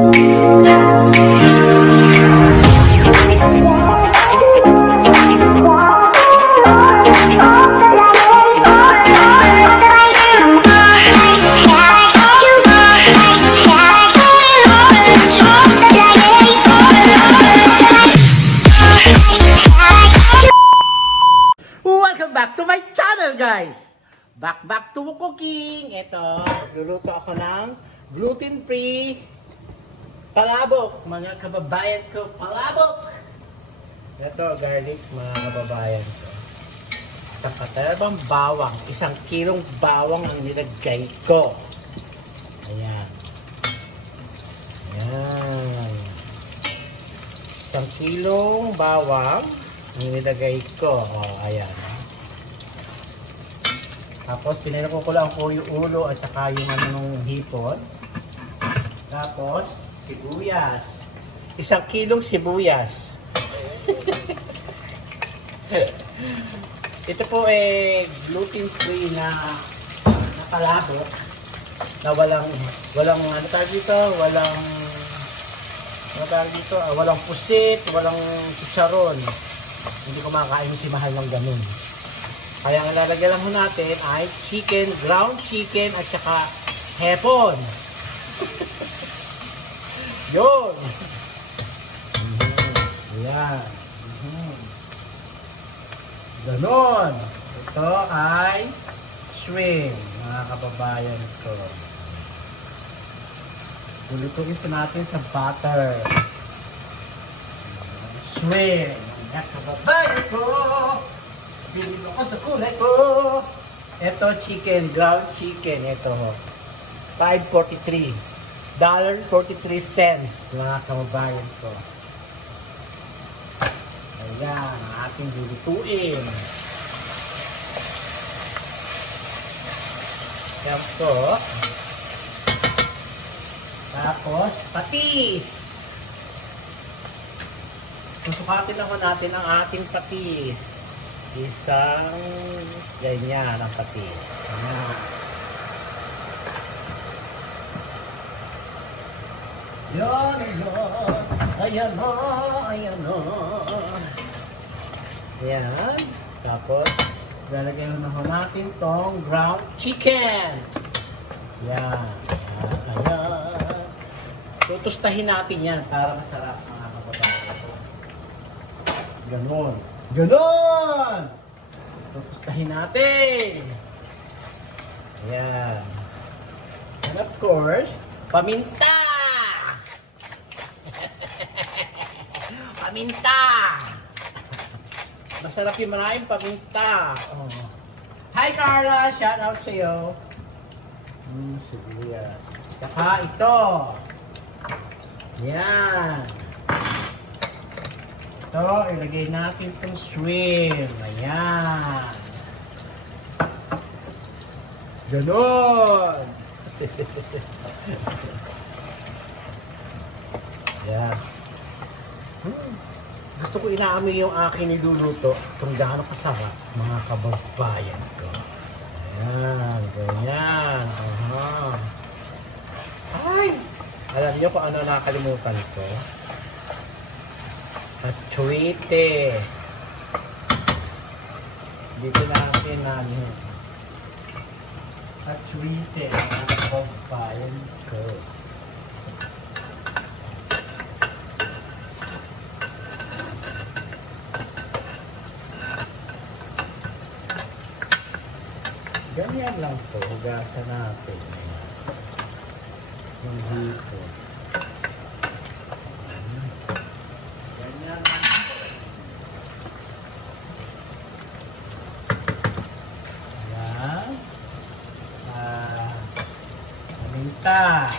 Welcome back to my channel, guys! Back to cooking! Ito, luluto ako ng gluten-free palabok, mga kababayan ko, palabok! Ito, garlic, mga kababayan ko. Saka talabang bawang, 1 kilong bawang ang nilagay ko. Ayan. Ayan. 1 kilong bawang ang nilagay ko. O, ayan. Tapos, pinilako ko lang po yung ulo at saka yung anong hipon. Tapos, sibuyas. 1 kilong sibuyas. Ito po gluten-free na palabok na walang ano tawag dito, walang pusit, walang chicharon. Hindi ko makakain si mahal ng ganun. Kaya ang lalagyan lang natin ay chicken, ground chicken at saka hepon. Yun. Ayan. Ganon. Ito ay shrimp, mga kababayan ko. Lulutuin natin sa butter. Shrimp, mga kababayan ko. Bilhin ako sa kulay ko. Ito chicken, ground chicken. Ito, $5.43. $1.43, mga kababayan ko. Ayan, ang ating lulutuin. Yan po. Tapos, patis. Susukatin naman natin ang ating patis. Isang ganyan ang patis. Yan, ayan o, ayan o. Ayan. Tapos, lalagyan naman natin tong ground chicken. Yan. Ayan. Tutustahin natin yan para masarap mga kababayan ko. Ganon. Ganon! Tutustahin natin. Ayan. And of course, paminta! Paminta! Masarap yung maraming paminta. Oh. Hi Carla! Shout out sa iyo. Sibuyas. Saka ito. Yan. Ito, ilagay natin itong shrimp. Ayan. Ganon! Ayan. Gusto ko inaamoy yung aking niluluto kung gaano kasarap, mga kababayan ko. Ayan, ganyan. Ay! Alam niyo kung ano nakalimutan ko? Atsuite. Dito natin namin. Atsuite. Mga kababayan ko. Ganyan lang po, hugasan natin. Yung hito. Ganyan lang po. Ayan. Paminta.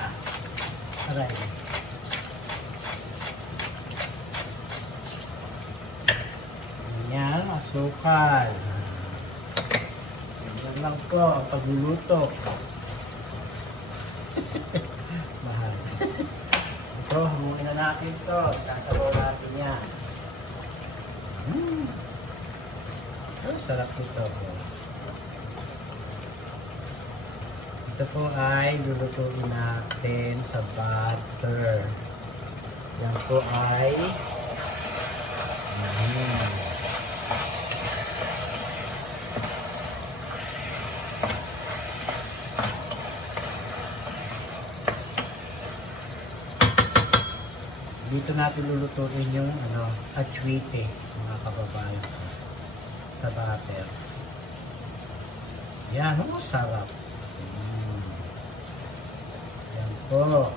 Aray. Ganyan, asukal. Lang po, pagluluto. Mahal. Ito, hanguin na natin ito. Sasabaw natin yan. Sarap nito. Ito po ay lulutuin natin sa butter. Yan po ay dito natin lulutuin yung atchwite, mga kababayan ko, sa butter. Yan, sarap. Yan po.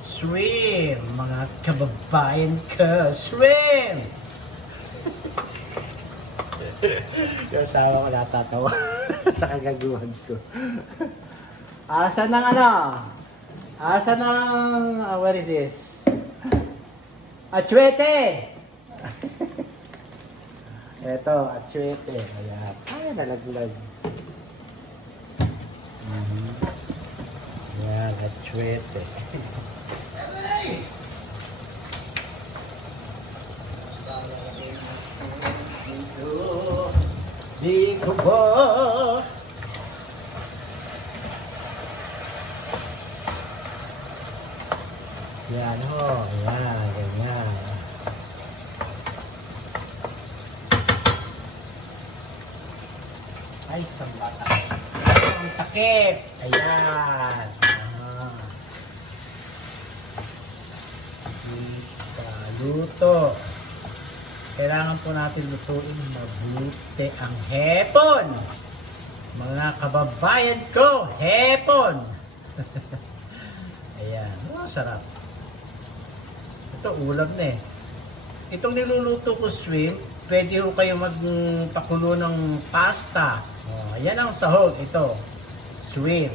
Shrimp, mga kababayan ko. Shrimp! Yung asawa ko natatawa sa kagaguhan ko. Asa ng Asa ng, what is this? Atchwete! Eto, atchwete. Ayan. Ay, nalaglag. Ayan, atchwete. Di ko po yan ho, yan, ganyan. Ay, isang bata. Ang takip. Ayan. Luto. Kailangan po natin lutuin mabuti ang hepon. Mga kababayan ko, hepon. Ayan, sarap. Ito, ulam na eh. Itong niluluto ko shrimp, pwede ho kayo magpakulo ng pasta. Ayan ang sahog. Ito, shrimp.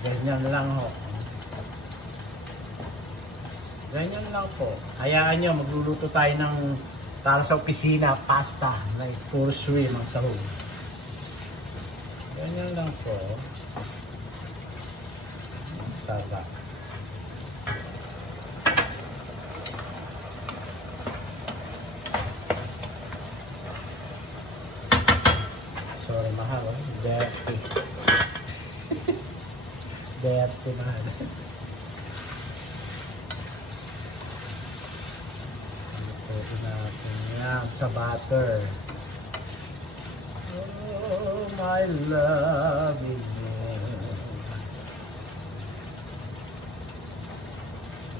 Ganyan lang ho. Ganyan lang po. Hayaan nyo, magluluto tayo ng para sa opisina, pasta. Like, puro shrimp ang sahog. Ganyan lang po. Sarap. Sorry, mahal. Dirty. Dirty, mahal. Pwede natin yan sa butter. Oh, my love is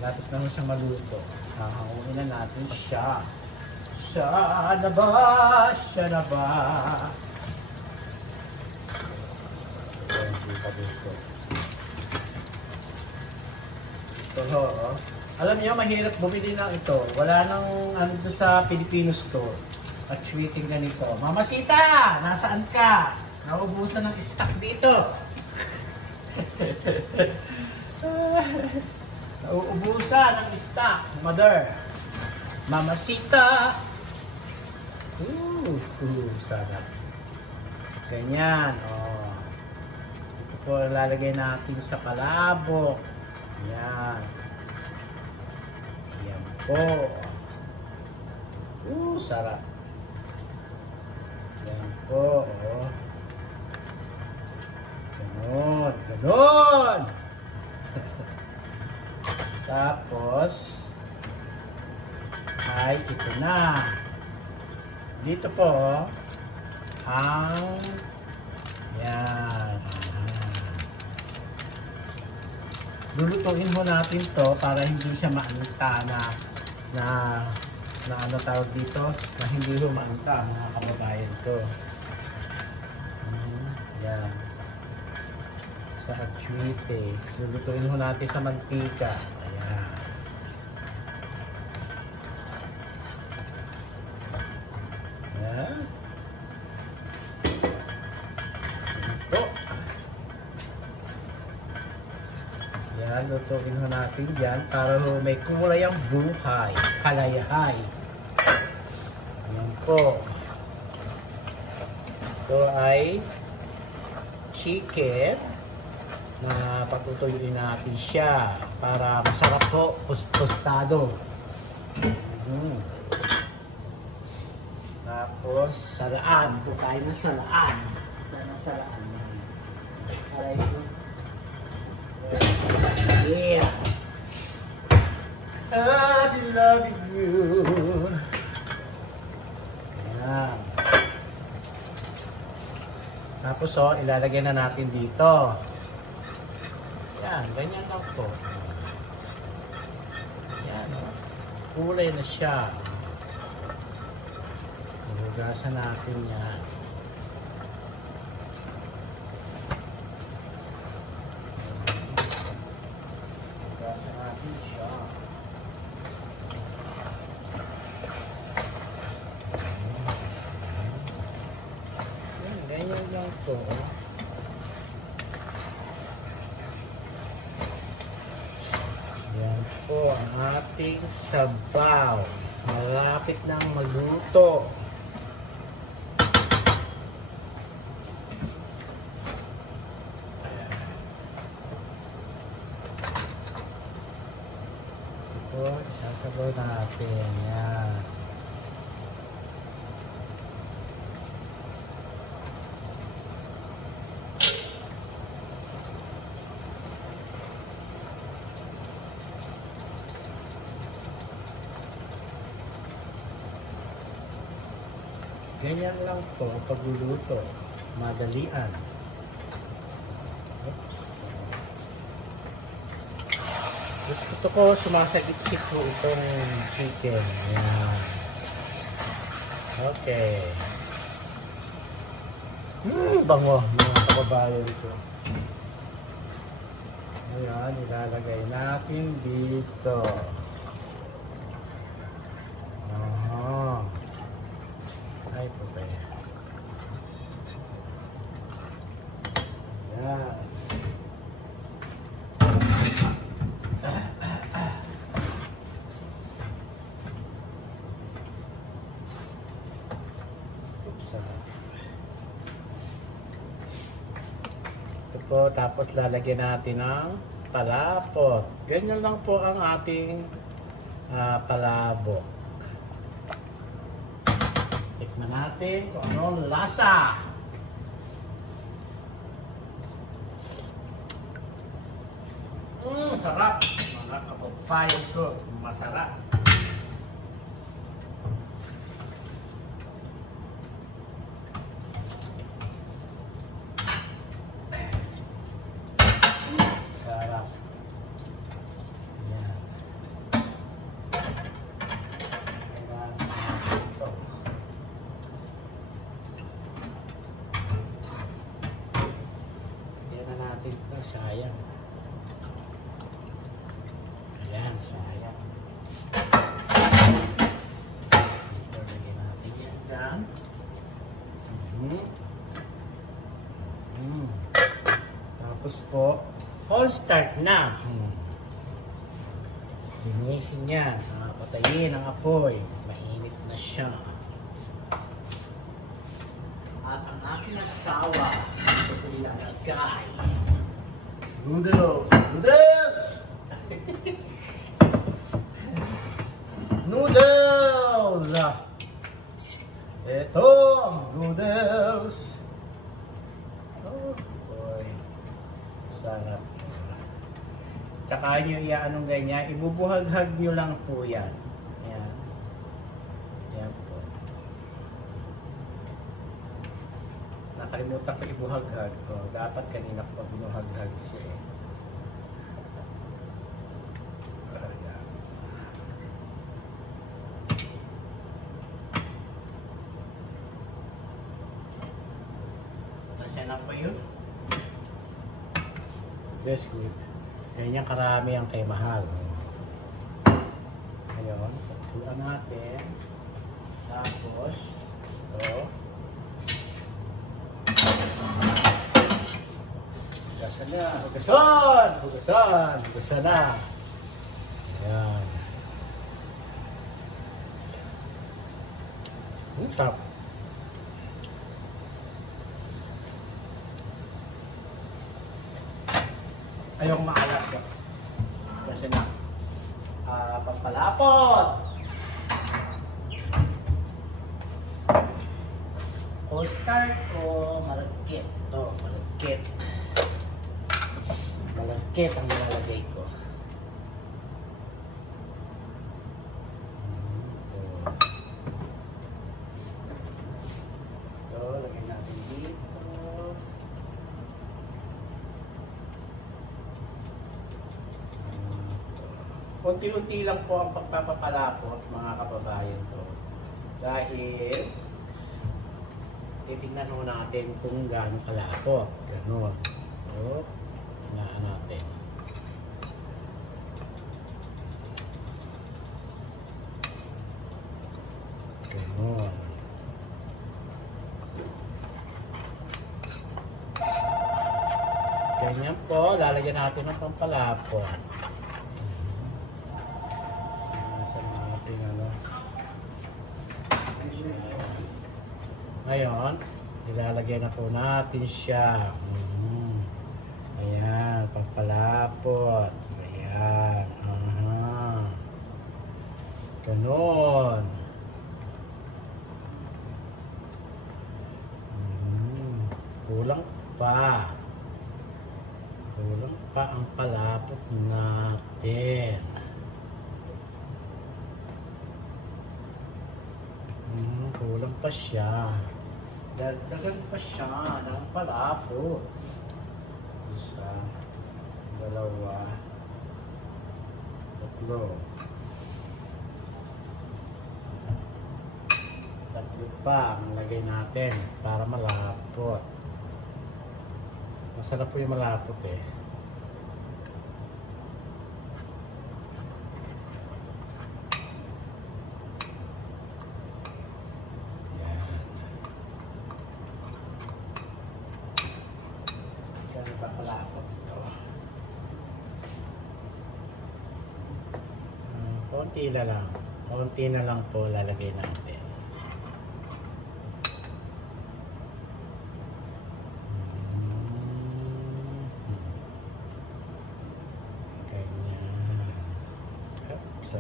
lapit naman siya maluto. Hahanguin na natin siya. Siya na ba? Siya na ba? Ito ho, oh. Alam niyo, mahirap bumili ng ito. Wala nang ano sa Filipino store. At sweeting ganito. Mamasita! Nasaan ka? Naubusan ng stock dito. Nauubusan ng stock. Mother. Mamasita! Sarap. Ganyan. Oh. Ito po lalagay natin sa palabok. Yan. Yan po. Sarap. Yan po. Oh. Ganon. Ganon! Tapos, ay ito na. Dito po, ang yan. Lulutuin mo natin to para hindi siya maanta na ano tawag dito, na hindi ho maanta, mga kababayan ko. Yan. Sa atchwite. Lulutuin mo natin sa mantika. Ayan. Ayan. Ito. Yan, lutuin ho natin dyan para may kulay ang buhay. Halayahay. Ayan po. Ito ay chicken na patutuyuin natin siya para masarap po, tostado. Tapos, salaan. Ito tayo ng salaan. Sana salaan. Aray ko. Yeah. I love you. Ayan. Tapos ilalagay na natin dito. Yan, ganyan lang po. Yan, kulay na siya. Hugasan natin yan. Hugasan natin siya. Yan, ganyan lang po. Yan po ang ating sabaw. Malapit nang maluto. Ito, isasabaw natin. Yan. Ganyan lang po ang pagluluto. Madalian. Oops. Gusto ko sumasagip-sip po itong chicken. Ayan. Okay. Bango. Mga kababayan ko. Ayan, ilalagay natin dito. Aha. Ay, po ba yan? Ayan. Ito po, tapos lalagyan natin ng palabok. Ganyan lang po ang ating palabok. Tikman natin kung anong lasa. Sarap. Mga kababayan ko, masarap. Sarap. Yan. Kailangan ito. Yan na natin ito. Sayang. Ayan, sayang. Ito, lagyan natin yan dyan. Tapos po, all start na. Linisin yan. Patayin ang apoy. Mainit na siya. At ang aking asawa, ito ko ilalagay. Noodles! Noodles! Noodles! Ito ang noodles. Oh boy. Sarap. Tsaka nyo iaanong ganyan, ibubuhaghag nyo lang po yan. Yan. Yan po. Nakalimutan ko ibuhaghag ko. Dapat kanina ko binuhaghag siya eh. Tasya na po yun. That's good. Ganyan karami ang kay mahal. Ngayon, pagkulan natin. Tapos, ito. Hugasan na. Hugasan! Hugasan! Hugasan na. Ayan. Sarap. Ayokong maalat ko. Kasi na, pampalapot. O start o malagkit. Ito, malagkit. Kit ang nilalagay ko. Ito, lagyan natin dito. Unti-unti lang po ang pagpapapalapot, mga kababayan ko. Dahil, titignan mo natin kung gaano kalapot. Ganon. So, hinaan natin. Ganon. Ganyan po, lalagyan natin ng pampalapot. Ngayon, ilalagay na po natin siya. Ayan, pampalapot. Ayan. Ganon. Kulang pa. Kulang pa ang palapot natin. Kulang pa siya. Dagdagan pa siya ng palapot. Isa, dalawa, tatlo. Tatlo pa ang lagay natin para malapot. Masarap po yung malapot eh. Papalapot ito. Konti na lang po lalagay natin. Ganyan. Oops.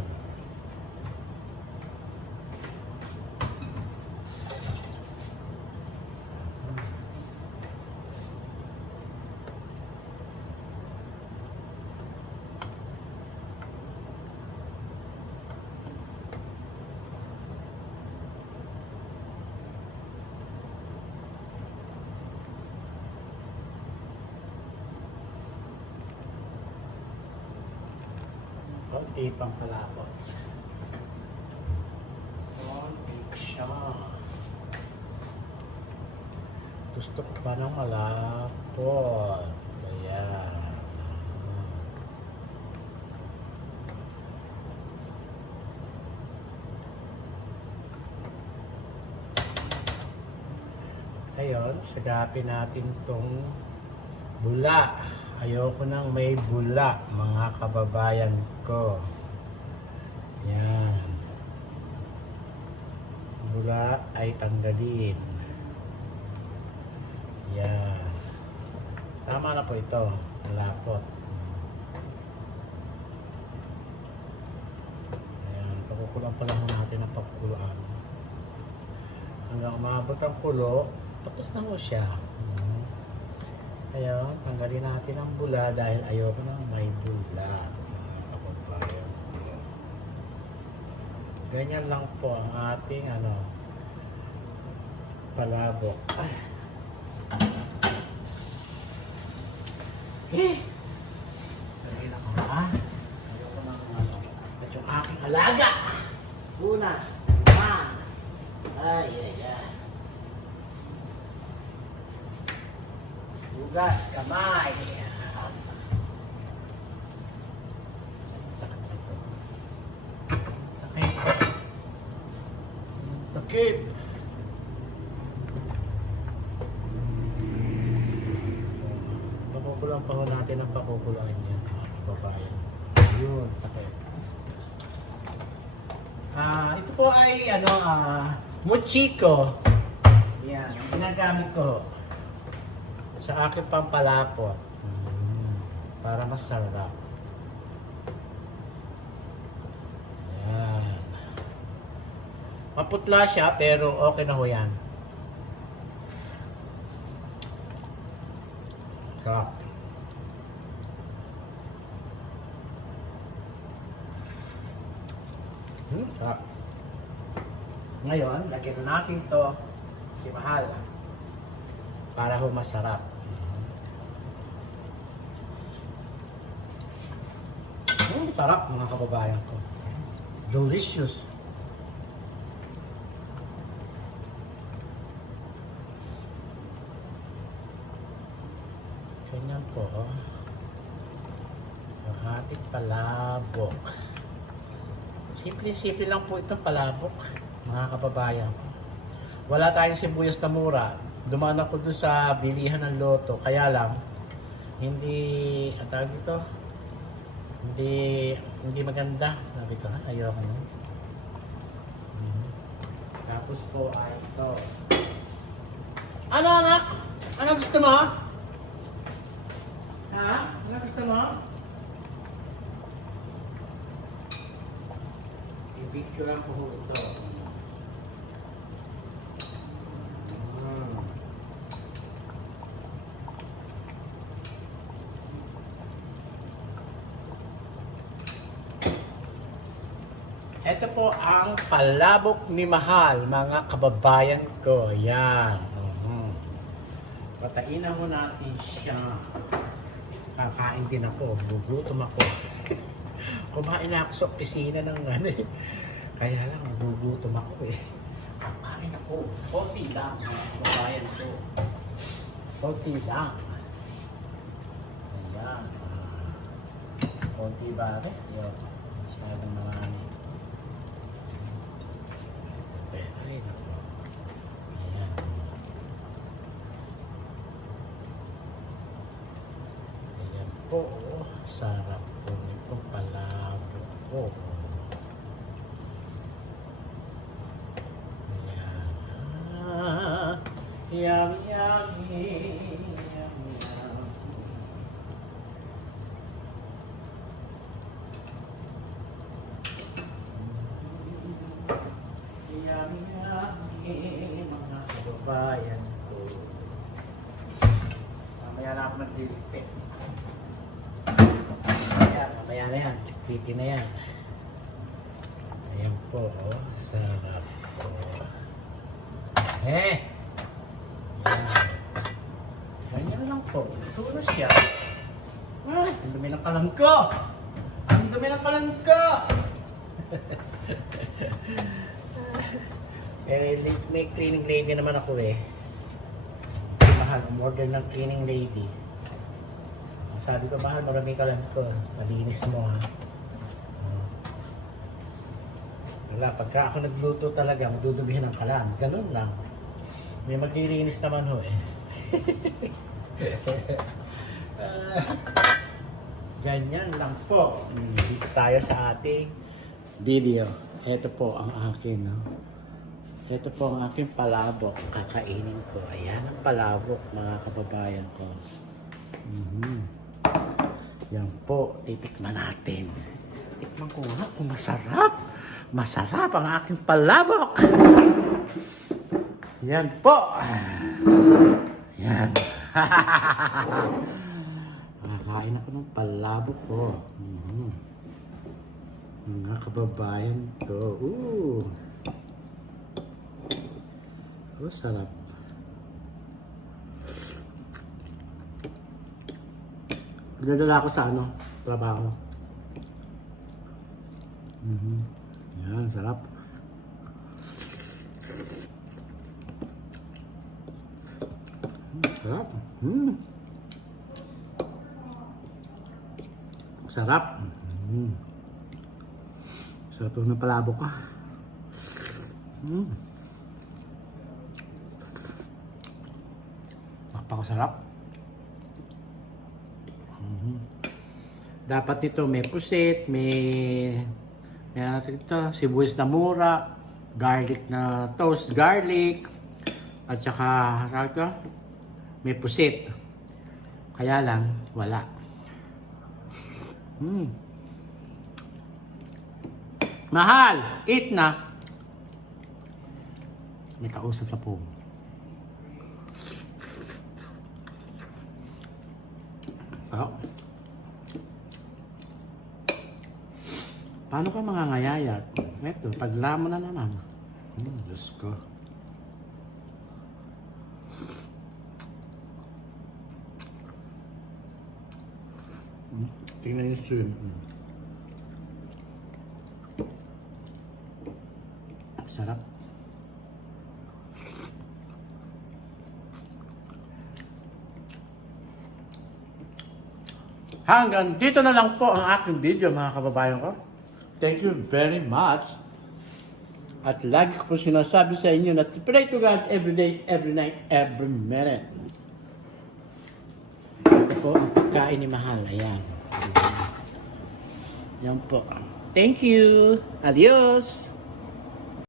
Konti pang palapot. Konti siya. Gusto ko pa ng malapot. Ayan. Ngayon, sagapin natin tong bula. Ayoko nang may bula, mga kababayan ko. Yan. Bula ay tanggalin. Yan. Tama na po ito. Malapot. Ayan. Pakukulang pa lang natin ang pakukuluan. Hanggang umabot ang kulo, tapos na mo siya. Ayun, tanggalin natin ang bula dahil ayoko nang may bula. Ganyan lang po ang ating palabok. Tanggalin ako ha. Ayoko nang at yung aking alaga. Unas. Ay. Hugas, kamay. Takip. Pakukulang pa ho natin ang pakukulaan niya. Babayan. Yun, takip. Ito po ay Mochiko. Yan, ang ginagamit ko sa aking pampalapot para masarap. Ayan. Maputla siya pero okay na ho yan. Sarap. Sarap. Ngayon, lagyan na natin to si Mahal para ho masarap. Sarap mga kababayan ko. Delicious. Ganyan po. Yung ating palabok. Simple-simple lang po itong palabok, mga kababayan. Wala tayong sibuyas na mura. Dumaan ako doon sa bilihan ng loto. Kaya lang, hindi, ang tawag dito, hindi maganda. Sabi ko, ayoko na. Tapos po ay ito. Ano anak? Ano gusto mo? Ha? Ano gusto mo? I-picture lang po ito. Ito po ang palabok ni Mahal, mga kababayan ko. Yan. Patainan mo natin siya. Kakain din ako. Gugutom ako. Kumain na ako sa opisina ng ano eh. Kaya lang, gugutom ako eh. Kakain ako. Konti lang, mga kababayan ko. Konti lang. Ayan. Konti ba rin? Ayan. Masyadong marami. Ay, naku. Ayan. Ayan po. Sarap po nitong palabok ko. Ayan. Yummy, yummy. Yummy, yummy. Yummy, yummy, mga kababayan ko. Mamaya na ako magdilipit. Mamaya na yan. Chikwiti na yan. Ayan po, oh. Sarap po. Yan. Ganyan lang po. Ito na siya. Ang dumi ng kalan ko! Ang dumi ng kalan ko! May cleaning lady naman ako eh. Si Mahal, umorder ng cleaning lady. Sabi ko, Mahal, marami kalan ko. Malinis mo ha. Wala, pagka ako nagluto talaga, madudumihan ng kalan. Ganun lang. May maglilinis naman ho eh. Ganyan lang po. Dito tayo sa ating video. Ito po ang akin, no? Ito po ang aking palabok. Kakainin ko. Ayan ang palabok, mga kababayan ko. Yan po. Titikman natin. Tikman ko nga kung masarap. Masarap ang aking palabok. Yan po. Yan. Nakakain ako ng palabok ko. Mga kababayan ko. Sarap. Dadala ako sa trabaho. Yan, sarap. Sarap. Sarap. Sarap ng palabok ka. Napakasarap. Dapat ito may pusit, may natin ito, sibuyas na mura, garlic na toast garlic, at saka may pusit. Kaya lang, wala. Mahal! Eat na! May kausap sa po. Paano ka mangangayayat? Ito, paglamo na naman. Diyos ko. Tingnan yung shrimp. Sarap. Hanggang dito na lang po ang aking video mga kababayan ko. Thank you very much. At lagi ko po sinasabi sa inyo na to pray to God every day, every night, every minute. Ito po ang pagkain ni Mahal. Ayan. Yan po. Thank you. Adios.